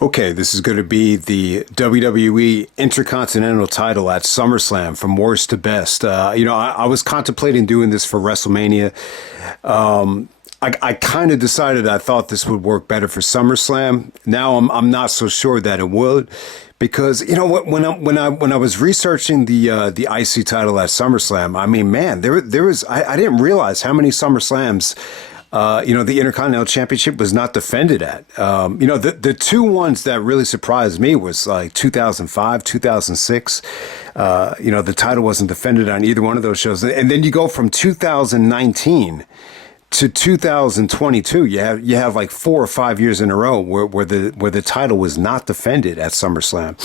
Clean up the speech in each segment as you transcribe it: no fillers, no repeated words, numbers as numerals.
Okay, this is going to be the WWE Intercontinental title at SummerSlam from worst to best. I was contemplating doing this for WrestleMania. I kind of decided I thought this would work better for SummerSlam. Now I'm not so sure that it would, because you know what, when I was researching the IC title at SummerSlam, I mean, man, there was I didn't realize how many SummerSlams the Intercontinental Championship was not defended at. The two ones that really surprised me was like 2005, 2006. The title wasn't defended on either one of those shows. And then you go from 2019 to 2022. You have like 4 or 5 years in a row where the title was not defended at SummerSlam.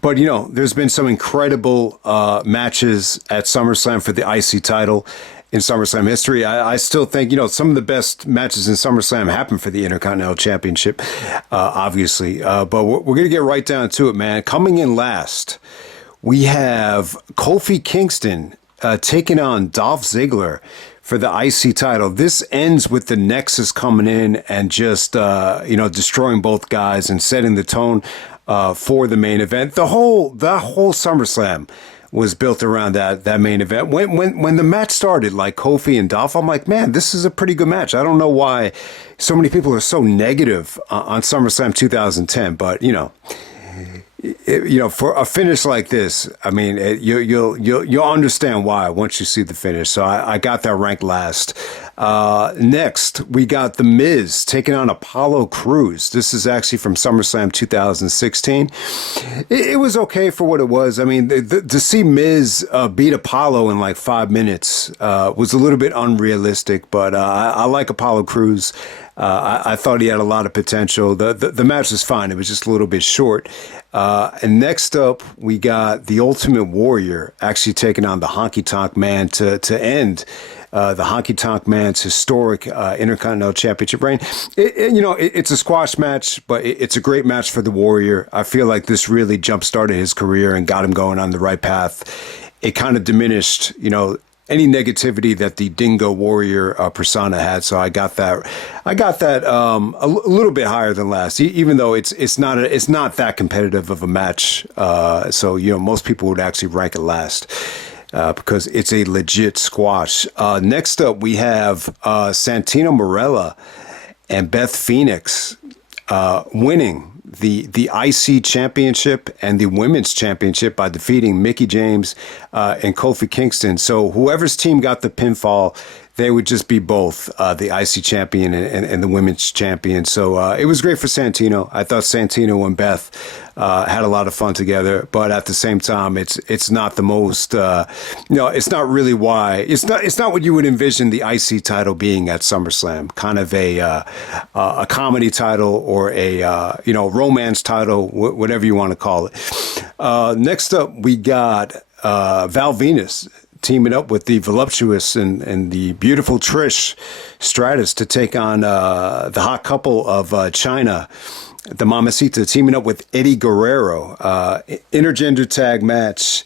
But, there's been some incredible matches at SummerSlam for the IC title in SummerSlam history. I still think, some of the best matches in SummerSlam happened for the Intercontinental Championship, obviously. But we're going to get right down to it, man. Coming in last, we have Kofi Kingston taking on Dolph Ziggler for the IC title. This ends with the Nexus coming in and just, destroying both guys and setting the tone for the main event. The whole SummerSlam was built around that main event. When the match started, like Kofi and Dolph, I'm like, man, this is a pretty good match. I don't know why so many people are so negative on SummerSlam 2010, but for a finish like this, I mean, you'll understand why once you see the finish. So I got that ranked last. Next, we got The Miz taking on Apollo Crews. This is actually from SummerSlam 2016. It was okay for what it was. I mean, to see Miz beat Apollo in like 5 minutes was a little bit unrealistic, but I like Apollo Crews. I thought he had a lot of potential. The match was fine. It was just a little bit short. And next up, we got the Ultimate Warrior actually taking on the Honky Tonk Man to end the Honky Tonk Man's historic Intercontinental Championship reign. It's a squash match, but it's a great match for the Warrior. I feel like this really jump-started his career and got him going on the right path. It kind of diminished, any negativity that the Dingo Warrior persona had. So I got that a little bit higher than last, even though it's not that competitive of a match. So most people would actually rank it last. Because it's a legit squash. Next up, we have Santino Marella and Beth Phoenix winning the IC Championship and the Women's Championship by defeating Mickie James and Kofi Kingston. So whoever's team got the pinfall, they would just be both the IC champion and the women's champion. So it was great for Santino. I thought Santino and Beth had a lot of fun together, but at the same time, it's not the most. It's not really why. It's not what you would envision the IC title being at SummerSlam. Kind of a comedy title or a romance title, whatever you want to call it. Next up, we got Val Venus teaming up with the voluptuous and the beautiful Trish Stratus to take on the hot couple of Chyna, the Mamacita, teaming up with Eddie Guerrero. Intergender tag match.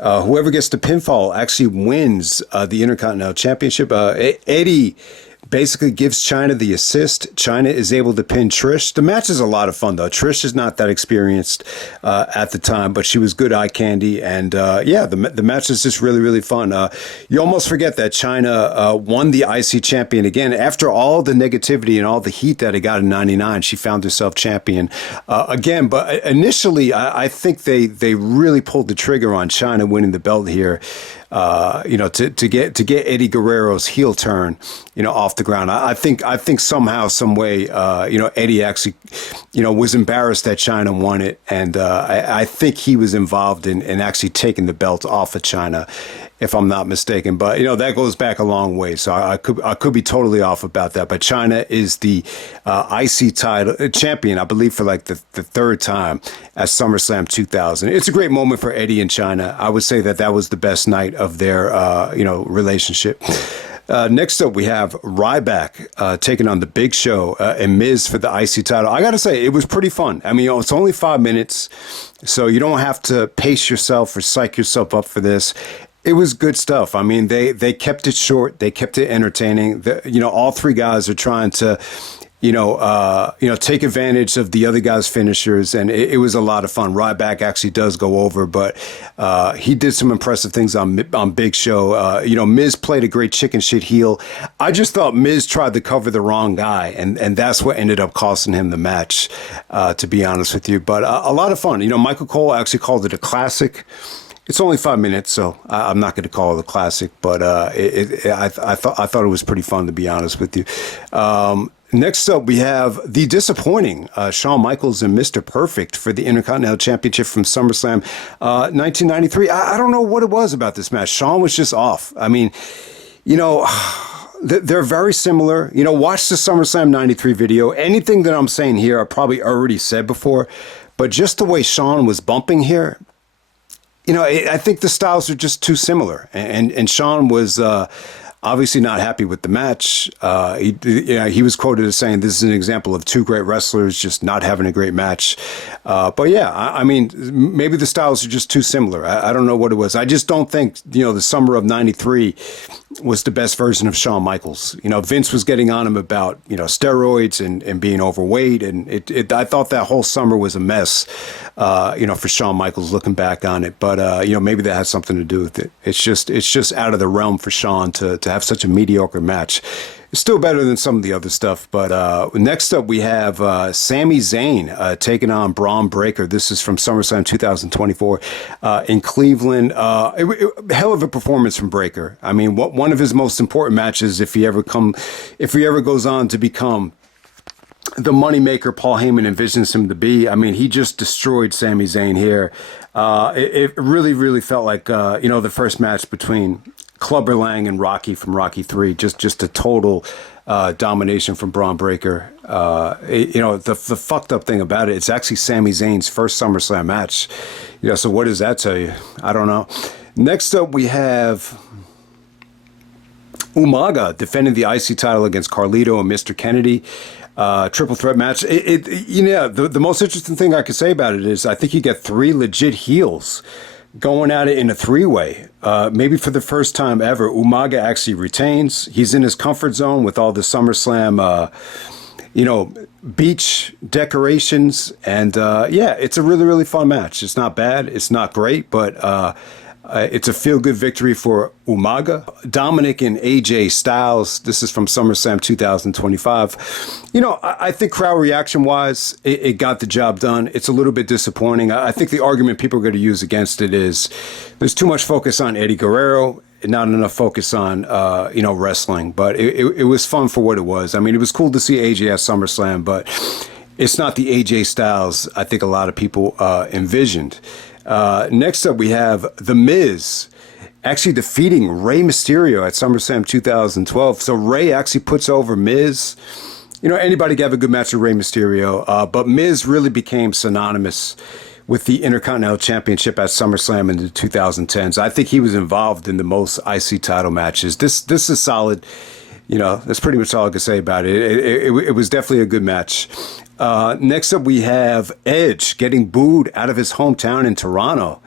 Whoever gets the pinfall actually wins the Intercontinental Championship. Eddie basically gives Chyna the assist. Chyna is able to pin Trish. The match is a lot of fun, though. Trish is not that experienced at the time, but she was good eye candy. And the match is just really, really fun. You almost forget that Chyna won the IC champion again. After all the negativity and all the heat that it got in 99, she found herself champion again. But initially, I think they really pulled the trigger on Chyna winning the belt here. To get Eddie Guerrero's heel turn, off the ground. I think somehow, some way, Eddie actually, was embarrassed that Chyna won it, and I think he was involved in actually taking the belt off of Chyna, if I'm not mistaken. But that goes back a long way, so I could be totally off about that. But Chyna is the IC title champion, I believe, for like the third time at SummerSlam 2000. It's a great moment for Eddie and Chyna. I would say that was the best night of their relationship. Next up, we have Ryback taking on the Big Show and Miz for the IC title. I got to say, it was pretty fun. I mean, it's only 5 minutes, so you don't have to pace yourself or psych yourself up for this. It was good stuff. I mean, they kept it short. They kept it entertaining. All three guys are trying to, take advantage of the other guys' finishers, and it was a lot of fun. Ryback actually does go over, but he did some impressive things on Big Show. Miz played a great chicken shit heel. I just thought Miz tried to cover the wrong guy, and that's what ended up costing him the match, to be honest with you. But a lot of fun. Michael Cole actually called it a classic. It's only 5 minutes, so I'm not going to call it a classic, but I thought it was pretty fun, to be honest with you. Next up, we have the disappointing Shawn Michaels and Mr. Perfect for the Intercontinental Championship from SummerSlam 1993. I don't know what it was about this match. Shawn was just off. I mean, they're very similar. Watch the SummerSlam 93 video. Anything that I'm saying here, I probably already said before, but just the way Shawn was bumping here, I think the styles are just too similar. And Shawn was obviously not happy with the match. He was quoted as saying, "This is an example of two great wrestlers just not having a great match." But yeah, I mean, maybe the styles are just too similar. I don't know what it was. I just don't think, the summer of '93 was the best version of Shawn Michaels. Vince was getting on him about, steroids and being overweight. And I thought that whole summer was a mess, for Shawn Michaels looking back on it. But, maybe that has something to do with it. It's just out of the realm for Shawn to have such a mediocre match. It's still better than some of the other stuff. But next up, we have Sami Zayn taking on Braun Breaker. This is from SummerSlam 2024 in Cleveland. Hell of a performance from Breaker. I mean, one of his most important matches if he ever goes on to become the moneymaker Paul Heyman envisions him to be. I mean, he just destroyed Sami Zayn here. It really, really felt like, the first match between Clubber Lang and Rocky from Rocky 3, just a total domination from Braun Breaker. The fucked up thing about it, it's actually Sami Zayn's first SummerSlam match. So what does that tell you? I don't know. Next up, we have Umaga defending the IC title against Carlito and Mr. Kennedy. Triple threat match. The most interesting thing I could say about it is I think you get three legit heels going at it in a three-way. Maybe for the first time ever, Umaga actually retains. He's in his comfort zone with all the SummerSlam, beach decorations. And, it's a really, really fun match. It's not bad. It's not great, but it's a feel-good victory for Umaga. Dominik and AJ Styles. This is from SummerSlam 2025. I think crowd reaction-wise, it got the job done. It's a little bit disappointing. I think the argument people are going to use against it is there's too much focus on Eddie Guerrero and not enough focus on, wrestling. But it was fun for what it was. I mean, it was cool to see AJ at SummerSlam, but it's not the AJ Styles I think a lot of people envisioned. Next up, we have The Miz actually defeating Rey Mysterio at SummerSlam 2012. So Rey actually puts over Miz. Anybody can have a good match with Rey Mysterio, but Miz really became synonymous with the Intercontinental Championship at SummerSlam in the 2010s. I think he was involved in the most IC title matches. This is solid. That's pretty much all I can say about it. It was definitely a good match. Next up, we have Edge getting booed out of his hometown in Toronto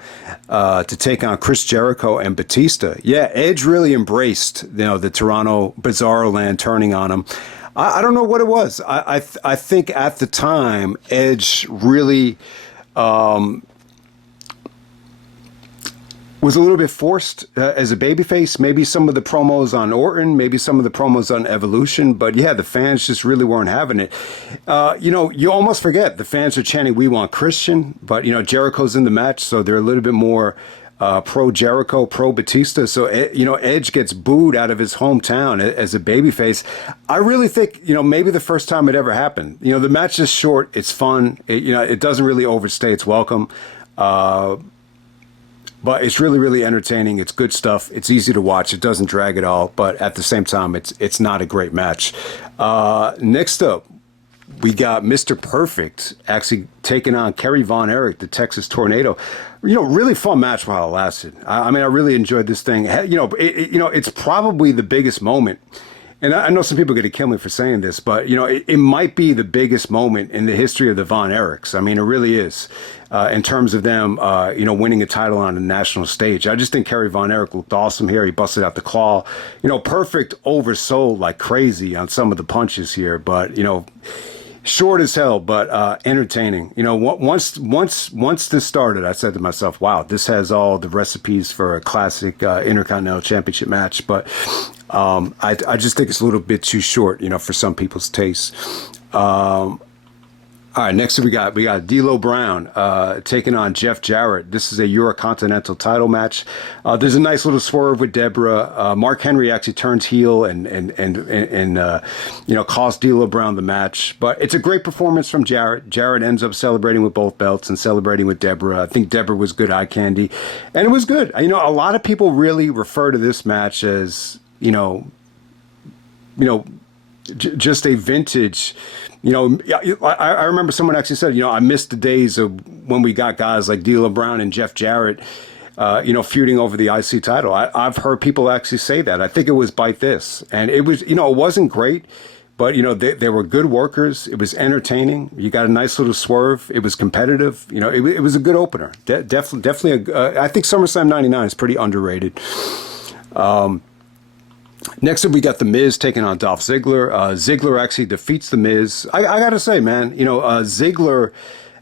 to take on Chris Jericho and Batista. Yeah, Edge really embraced the Toronto Bizarro Land turning on him. I don't know what it was. I think at the time, Edge really was a little bit forced as a babyface. Maybe some of the promos on Orton, maybe some of the promos on Evolution, but yeah, the fans just really weren't having it. You almost forget the fans are chanting, "We want Christian," but Jericho's in the match, so they're a little bit more pro Jericho, pro Batista. So Edge gets booed out of his hometown as a babyface. I really think maybe the first time it ever happened. The match is short, it's fun. It doesn't really overstay its welcome. But it's really, really entertaining. It's good stuff. It's easy to watch. It doesn't drag at all. But at the same time, it's not a great match. Next up, we got Mr. Perfect actually taking on Kerry Von Erich, the Texas Tornado. Really fun match while it lasted. I mean, I really enjoyed this thing. It's probably the biggest moment And I know some people are going to kill me for saying this, but it might be the biggest moment in the history of the Von Erichs. I mean, it really is, in terms of them, winning a title on a national stage. I just think Kerry Von Erich looked awesome here. He busted out the claw, perfect oversold like crazy on some of the punches here, but short as hell, but entertaining. Once this started, I said to myself, "Wow, this has all the recipes for a classic Intercontinental Championship match." But I just think it's a little bit too short, for some people's taste. All right, next we got D'Lo Brown taking on Jeff Jarrett. This is a Intercontinental title match. There's a nice little swerve with Deborah. Mark Henry actually turns heel and cost D'Lo Brown the match. But it's a great performance from Jarrett. Jarrett ends up celebrating with both belts and celebrating with Deborah. I think Deborah was good eye candy, and it was good. A lot of people really refer to this match as just a vintage. I remember someone actually said, I missed the days of when we got guys like D'Lo Brown and Jeff Jarrett, feuding over the IC title. I've heard people actually say that. I think it was Bite This. And it was, it wasn't great, but, they were good workers. It was entertaining. You got a nice little swerve. It was competitive. It was a good opener. Definitely, I think SummerSlam 99 is pretty underrated. Next up, we got The Miz taking on Dolph Ziggler. Ziggler actually defeats The Miz. I got to say, man, Ziggler,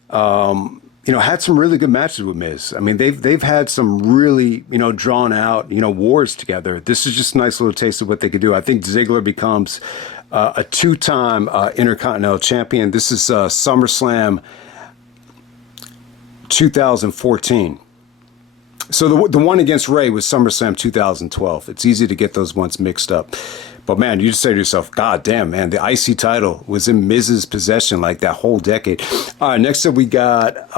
had some really good matches with Miz. I mean, they've had some really, drawn out, wars together. This is just a nice little taste of what they could do. I think Ziggler becomes a two-time Intercontinental Champion. This is SummerSlam 2014. So the one against Rey was SummerSlam 2012. It's easy to get those ones mixed up. But, man, you just say to yourself, God damn, man, the IC title was in Miz's possession like that whole decade. All right, next up we got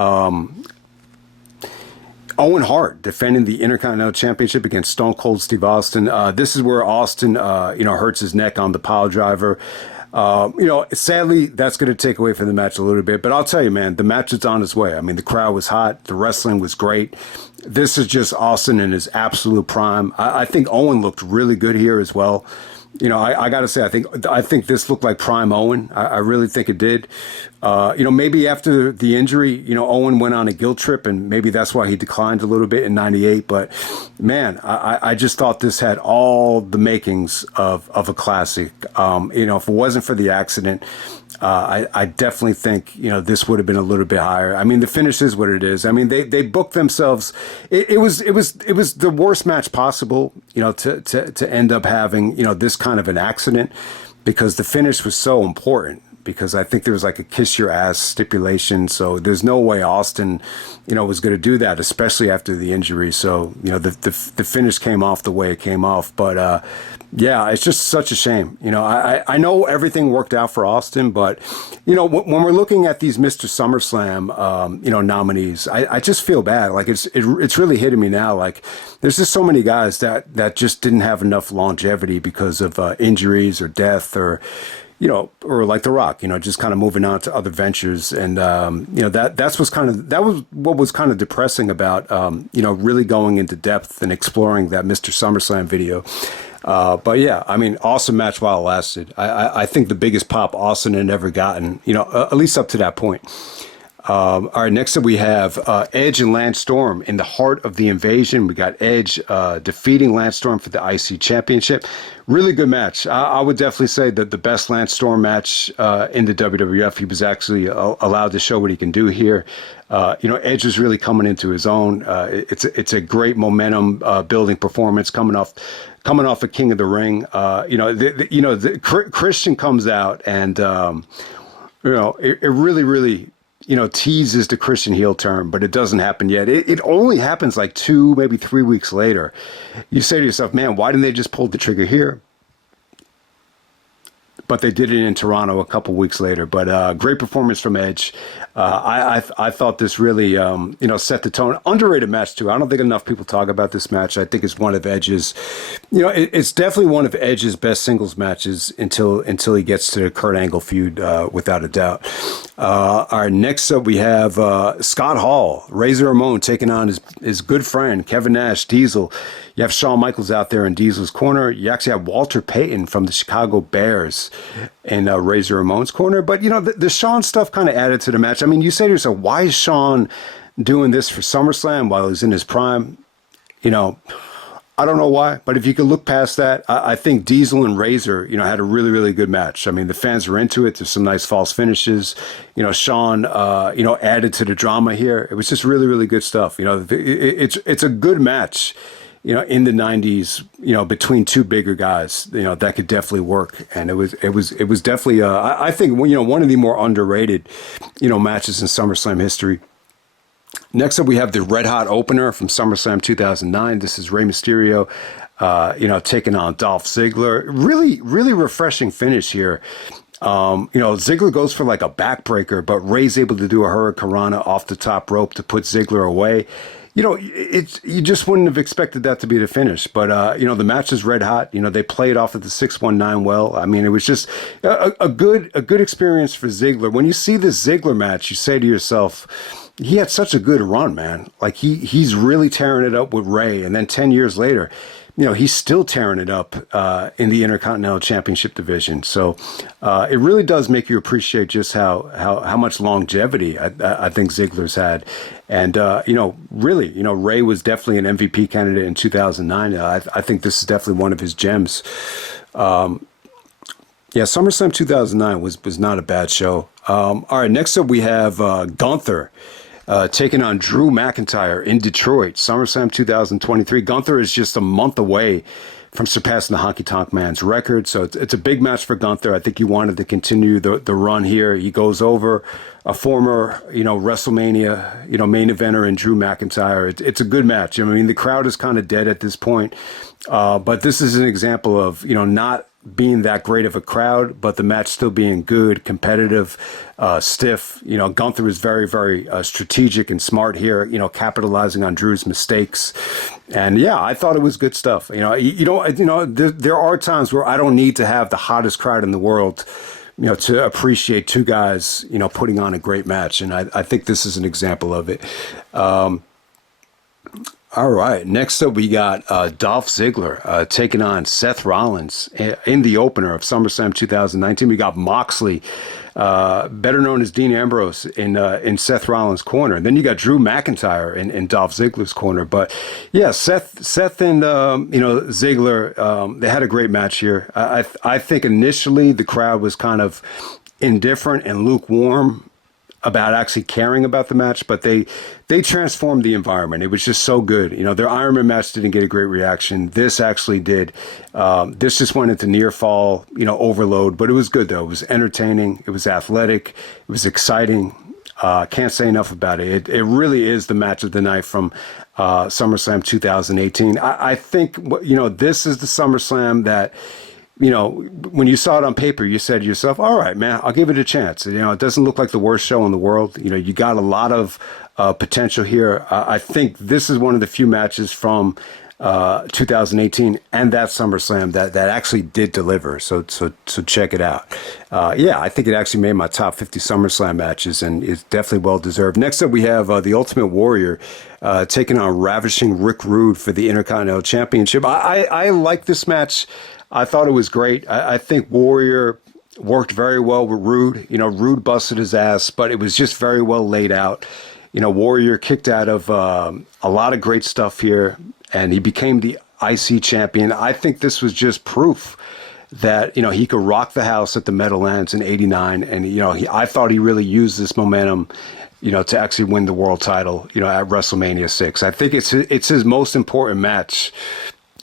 Owen Hart defending the Intercontinental Championship against Stone Cold Steve Austin. This is where Austin, hurts his neck on the pile driver. Sadly, that's going to take away from the match a little bit. But I'll tell you, man, the match is on its way. I mean, the crowd was hot. The wrestling was great. This is just Austin in his absolute prime. I think Owen looked really good here as well. I got to say, I think this looked like prime Owen. I really think it did. Maybe after the injury, Owen went on a guilt trip, and maybe that's why he declined a little bit in '98. But man, I just thought this had all the makings of a classic. If it wasn't for the accident, I definitely think this would have been a little bit higher. I mean, the finish is what it is. I mean, they booked themselves. It was the worst match possible. To end up having this kind of an accident, because the finish was so important. Because I think there was like a kiss your ass stipulation, so there's no way Austin, was going to do that, especially after the injury. So the finish came off the way it came off, but yeah, it's just such a shame. I know everything worked out for Austin, but when we're looking at these Mr. SummerSlam nominees, I just feel bad. Like it's really hitting me now. Like there's just so many guys that just didn't have enough longevity because of injuries or death or. Or like The Rock, just kind of moving on to other ventures. And, that was what was kind of depressing about, really going into depth and exploring that Mr. SummerSlam video. But yeah, I mean, awesome match while it lasted. I think the biggest pop Austin had ever gotten, at least up to that point. All right, next up we have Edge and Lance Storm in the heart of the invasion. We got Edge defeating Lance Storm for the IC Championship. Really good match. I would definitely say that the best Lance Storm match in the WWF. He was actually allowed to show what he can do here. Edge was really coming into his own. It's a great momentum building performance coming off of King of the Ring. Christian comes out and it really, really. Teases the Christian heel turn, but it doesn't happen yet. It only happens like 2, maybe 3 weeks later. You say to yourself, man, why didn't they just pull the trigger here? But they did it in Toronto a couple weeks later. But great performance from Edge. I thought this really, set the tone. Underrated match, too. I don't think enough people talk about this match. I think it's one of Edge's, it's definitely one of Edge's best singles matches until he gets to the Kurt Angle feud, without a doubt. All right, next up we have Scott Hall, Razor Ramon, taking on his good friend, Kevin Nash, Diesel. You have Shawn Michaels out there in Diesel's corner. You actually have Walter Payton from the Chicago Bears in Razor Ramon's corner. But, the Shawn stuff kind of added to the match. I mean, you say to yourself, why is Shawn doing this for SummerSlam while he's in his prime? I don't know why, but if you could look past that, I think Diesel and Razor, had a really, really good match. I mean, the fans were into it. There's some nice false finishes. Shawn, added to the drama here. It was just really, really good stuff. It's a good match, in the 90s, between two bigger guys, that could definitely work. And it was definitely, I think, one of the more underrated, matches in SummerSlam history. Next up, we have the Red Hot opener from SummerSlam 2009. This is Rey Mysterio, taking on Dolph Ziggler. Really, really refreshing finish here. Ziggler goes for like a backbreaker, but Rey's able to do a hurricanrana off the top rope to put Ziggler away. You just wouldn't have expected that to be the finish. But, the match is red hot. They played off of the 619 well. I mean, it was just a good experience for Ziggler. When you see this Ziggler match, you say to yourself, he had such a good run, man. Like he's really tearing it up with Rey. And then 10 years later, he's still tearing it up in the Intercontinental Championship division. So it really does make you appreciate just how much longevity I think Ziggler's had. And, really, Rey was definitely an MVP candidate in 2009. I think this is definitely one of his gems. SummerSlam 2009 was not a bad show. All right, next up we have Gunther. Taking on Drew McIntyre in Detroit, SummerSlam 2023. Gunther is just a month away from surpassing the Honky Tonk Man's record. So it's a big match for Gunther. I think he wanted to continue the run here. He goes over a former, WrestleMania, main eventer in Drew McIntyre. It's a good match. I mean, the crowd is kind of dead at this point. But this is an example of, not being that great of a crowd, but the match still being good, competitive, stiff. Gunther was very, very strategic and smart here, capitalizing on Drew's mistakes. And I thought it was good stuff. There are times where I don't need to have the hottest crowd in the world, to appreciate two guys, putting on a great match. And I think this is an example of it. All right. Next up, we got Dolph Ziggler taking on Seth Rollins in the opener of SummerSlam 2019. We got Moxley, better known as Dean Ambrose, in Seth Rollins' corner. Then you got Drew McIntyre in Dolph Ziggler's corner. But Seth and Ziggler, they had a great match here. I think initially the crowd was kind of indifferent and lukewarm about actually caring about the match, but they transformed the environment. It was just so good. Their Iron Man match didn't get a great reaction. This actually did. This just went into near fall, overload, but it was good though. It was entertaining. It was athletic. It was exciting. Can't say enough about it. It really is the match of the night from SummerSlam 2018. I think, this is the SummerSlam that, when you saw it on paper, you said to yourself, all right, man, I'll give it a chance. It doesn't look like the worst show in the world. You got a lot of potential here. I think this is one of the few matches from 2018 and that SummerSlam that actually did deliver. So check it out. I think it actually made my top 50 SummerSlam matches, and it's definitely well deserved. Next up, we have the Ultimate Warrior taking on Ravishing Rick Rude for the Intercontinental Championship. I like this match. I thought it was great. I think Warrior worked very well with Rude. Rude busted his ass, but it was just very well laid out. Warrior kicked out of a lot of great stuff here, and he became the IC champion. I think this was just proof that, he could rock the house at the Meadowlands in '89. And, I thought he really used this momentum, to actually win the world title, at WrestleMania 6. I think it's his most important match,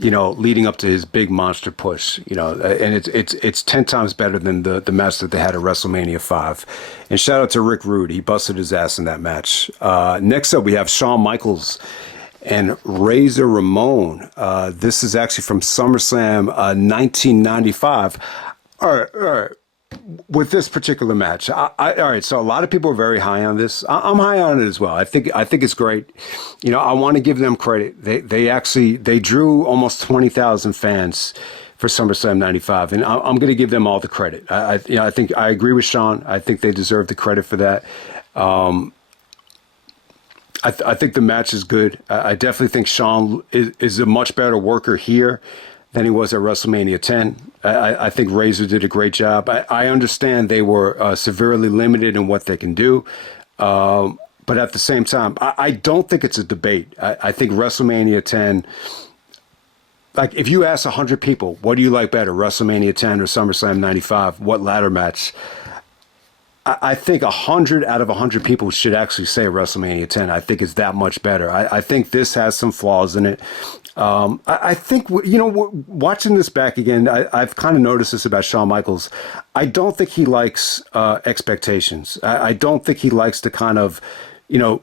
leading up to his big monster push, and it's 10 times better than the match that they had at WrestleMania 5. And shout out to Rick Rude. He busted his ass in that match. Next up, we have Shawn Michaels and Razor Ramon. This is actually from SummerSlam 1995. All right. With this particular match, all right. So a lot of people are very high on this. I'm high on it as well. I think it's great. I want to give them credit. They drew almost 20,000 fans for SummerSlam 95, and I'm going to give them all the credit. I think I agree with Shawn. I think they deserve the credit for that. I think the match is good. I definitely think Shawn is a much better worker here than he was at WrestleMania 10. I think Razor did a great job. I understand they were severely limited in what they can do. But at the same time, I don't think it's a debate. I think WrestleMania 10, like if you ask 100 people, what do you like better, WrestleMania 10 or SummerSlam 95, what ladder match? I think 100 out of 100 people should actually say WrestleMania 10. I think it's that much better. I think this has some flaws in it. I think, watching this back again, I've kind of noticed this about Shawn Michaels. I don't think he likes expectations. I don't think he likes to kind of,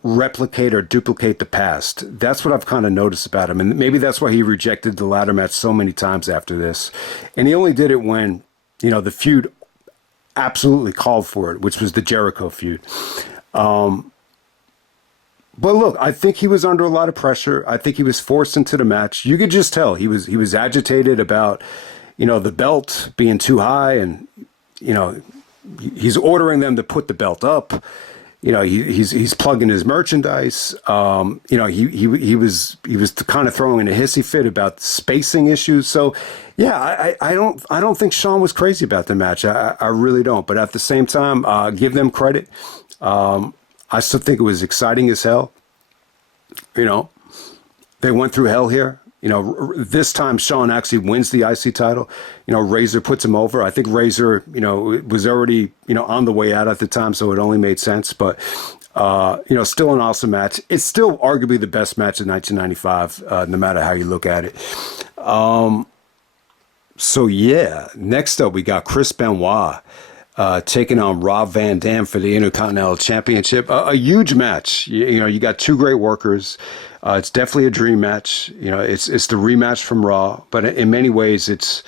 replicate or duplicate the past. That's what I've kind of noticed about him. And maybe that's why he rejected the ladder match so many times after this. And he only did it when, the feud absolutely called for it, which was the Jericho feud. But look, I think he was under a lot of pressure. I think he was forced into the match. You could just tell he was agitated about, the belt being too high, and he's ordering them to put the belt up. He's plugging his merchandise. He was kind of throwing a hissy fit about spacing issues. So, yeah, I don't think Shawn was crazy about the match. I really don't. But at the same time, give them credit. I still think it was exciting as hell. They went through hell here. This time Shawn actually wins the IC title. Razor puts him over. I think Razor, was already, on the way out at the time, so it only made sense. But, still an awesome match. It's still arguably the best match in 1995, no matter how you look at it. So, yeah, next up we got Chris Benoit taking on Rob Van Dam for the Intercontinental Championship. A huge match. You got two great workers. It's definitely a dream match. It's the rematch from Raw, but in many ways it's,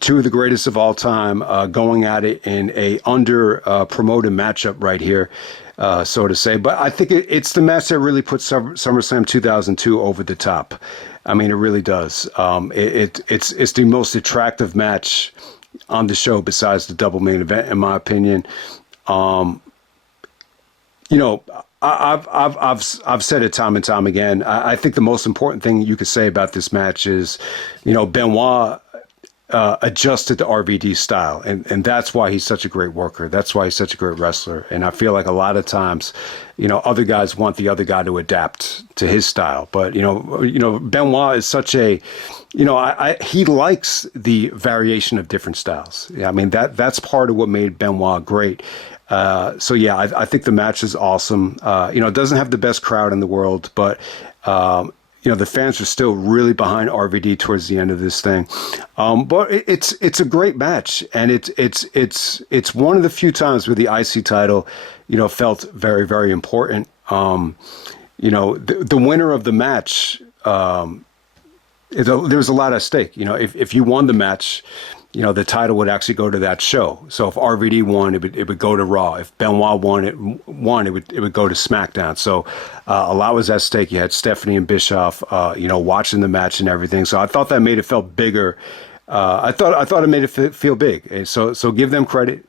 two of the greatest of all time going at it in a under promoted matchup right here, so to say. But I think it's the match that really puts SummerSlam 2002 over the top. I mean, it really does. It's the most attractive match on the show besides the double main event, in my opinion. I've said it time and time again. I think the most important thing you could say about this match is, Benoit adjusted to RVD's style, and that's why he's such a great worker. That's why he's such a great wrestler. And I feel like a lot of times, other guys want the other guy to adapt to his style. But Benoit is such a, he likes the variation of different styles. Yeah, I mean that's part of what made Benoit great. So yeah, I think the match is awesome. It doesn't have the best crowd in the world, but the fans are still really behind RVD towards the end of this thing. But it's a great match, and it's one of the few times where the IC title, felt very, very important. The winner of the match, there's a lot at stake. If you won the match, the title would actually go to that show. So if RVD won, it would go to Raw. If Benoit won, it would go to SmackDown. So a lot was at stake. You had Stephanie and Bischoff, watching the match and everything. So I thought that made it feel bigger. I thought it made it feel big. And so give them credit.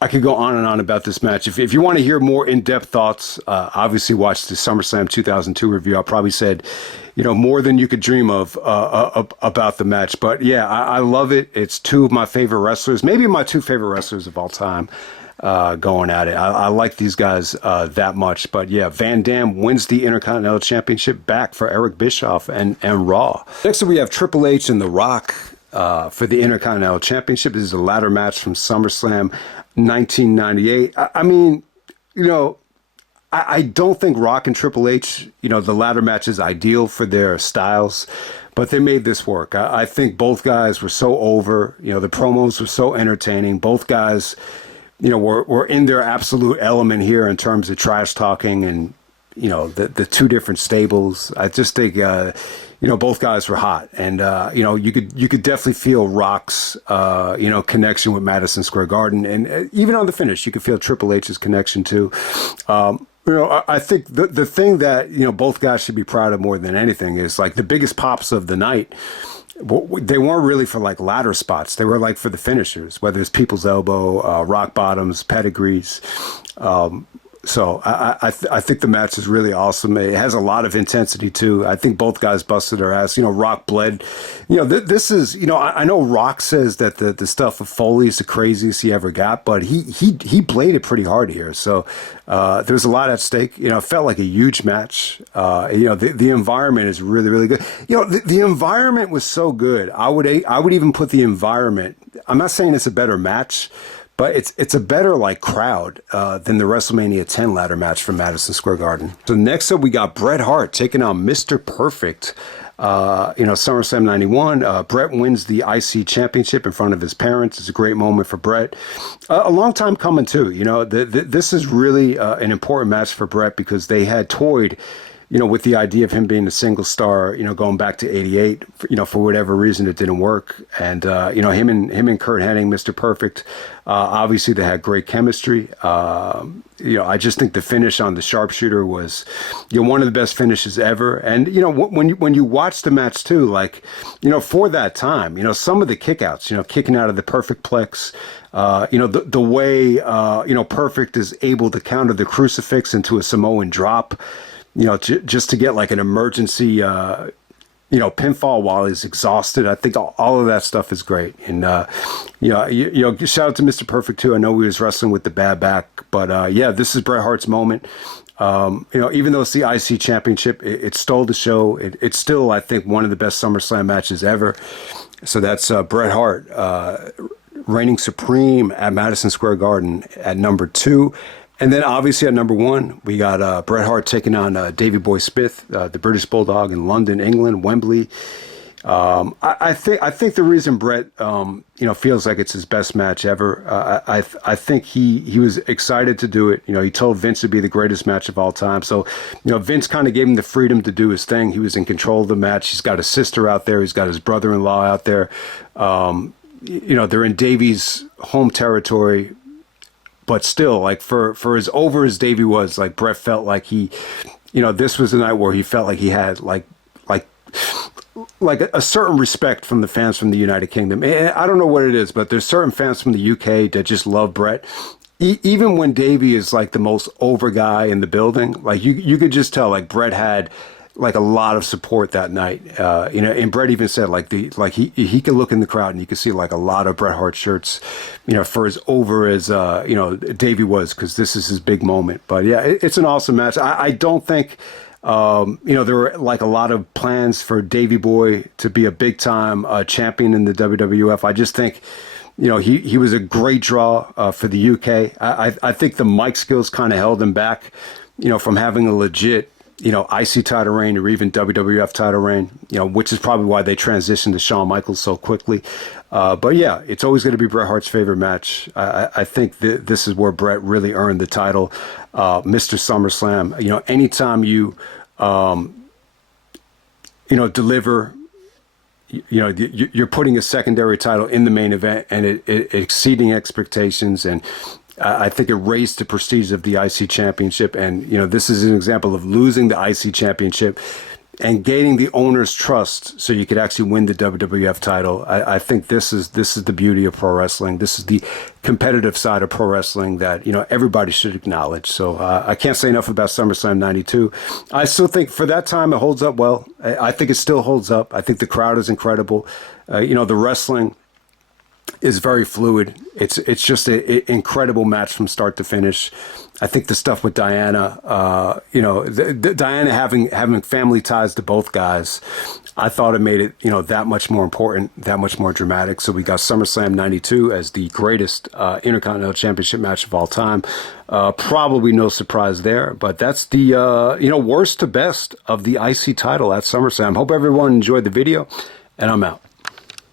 I could go on and on about this match. If you want to hear more in-depth thoughts, obviously watch the SummerSlam 2002 review. I probably said, more than you could dream of about the match. But yeah, I love it. It's two of my favorite wrestlers, maybe my two favorite wrestlers of all time, going at it. I like these guys that much. But yeah, Van Dam wins the Intercontinental Championship back for Eric Bischoff and Raw. Next up, we have Triple H and The Rock for the Intercontinental Championship. This is a ladder match from SummerSlam 1998. I mean, I don't think Rock and Triple H, the ladder match is ideal for their styles, but they made this work. I think both guys were so over. The promos were so entertaining. Both guys, were in their absolute element here in terms of trash talking and, the two different stables. I just think, both guys were hot, and you could definitely feel Rock's connection with Madison Square Garden, and even on the finish, you could feel Triple H's connection too. I think the thing that, both guys should be proud of more than anything is like the biggest pops of the night. They weren't really for like ladder spots. They were like for the finishers, whether it's people's elbow, rock bottoms, pedigrees. So I think the match is really awesome. It has a lot of intensity too. I think both guys busted their ass. Rock bled. This is, I know Rock says that the stuff of Foley is the craziest he ever got, but he bladed pretty hard here. So there's a lot at stake. It felt like a huge match. The environment is really, really good. The environment was so good. I would even put the environment. I'm not saying it's a better match, but it's a better like crowd than the WrestleMania 10 ladder match from Madison Square Garden. So next up, we got Bret Hart taking on Mr. Perfect. SummerSlam 91. Bret wins the IC championship in front of his parents. It's a great moment for Bret. A long time coming too. This is really an important match for Bret because they had toyed with the idea of him being a single star, going back to '88, for whatever reason it didn't work, and him and Kurt Hennig, Mr. Perfect, obviously they had great chemistry. I just think the finish on the sharpshooter was, one of the best finishes ever. And when you watch the match too, like for that time, some of the kickouts, kicking out of the Perfect Plex, the way Perfect is able to counter the crucifix into a Samoan drop. Just to get like an emergency, pinfall while he's exhausted. I think all of that stuff is great. And, shout out to Mr. Perfect too. I know he was wrestling with the bad back, but this is Bret Hart's moment. Even though it's the IC championship, it stole the show. It's still, I think, one of the best SummerSlam matches ever. So that's Bret Hart reigning supreme at Madison Square Garden at number 2. And then obviously at number 1, we got Bret Hart taking on Davey Boy Smith, the British Bulldog in London, England, Wembley. I think the reason Bret feels like it's his best match ever. I think he was excited to do it. He told Vince it'd be the greatest match of all time. So Vince kind of gave him the freedom to do his thing. He was in control of the match. He's got his sister out there. He's got his brother-in-law out there. They're in Davey's home territory. But still, like for as over as Davey was, like Bret felt like he, this was a night where he felt like he had like a certain respect from the fans from the United Kingdom. And I don't know what it is, but there's certain fans from the UK that just love Bret. Even when Davey is like the most over guy in the building, like you could just tell like Bret had like a lot of support that night. And Bret even said he could look in the crowd and you could see like a lot of Bret Hart shirts, for as over as, Davey was, because this is his big moment. But yeah, it's an awesome match. I don't think, there were like a lot of plans for Davey Boy to be a big time champion in the WWF. I just think, he was a great draw for the UK. I think the mic skills kind of held him back, from having a legit IC title reign or even WWF title reign, which is probably why they transitioned to Shawn Michaels so quickly. But yeah, it's always going to be Bret Hart's favorite match. I think this is where Bret really earned the title. Mr. SummerSlam, anytime you, deliver, you're putting a secondary title in the main event and it exceeding expectations, and I think it raised the prestige of the IC championship. And, this is an example of losing the IC championship and gaining the owner's trust so you could actually win the WWF title. I think this is the beauty of pro wrestling. This is the competitive side of pro wrestling that, everybody should acknowledge. So I can't say enough about SummerSlam 92. I still think for that time it holds up well. I think it still holds up. I think the crowd is incredible. The wrestling is very fluid. It's just an incredible match from start to finish. I think the stuff with Diana, Diana having family ties to both guys, I thought it made it, that much more important, that much more dramatic. So we got SummerSlam 92 as the greatest Intercontinental Championship match of all time. Probably no surprise there, but that's the, worst to best of the IC title at SummerSlam. Hope everyone enjoyed the video, and I'm out.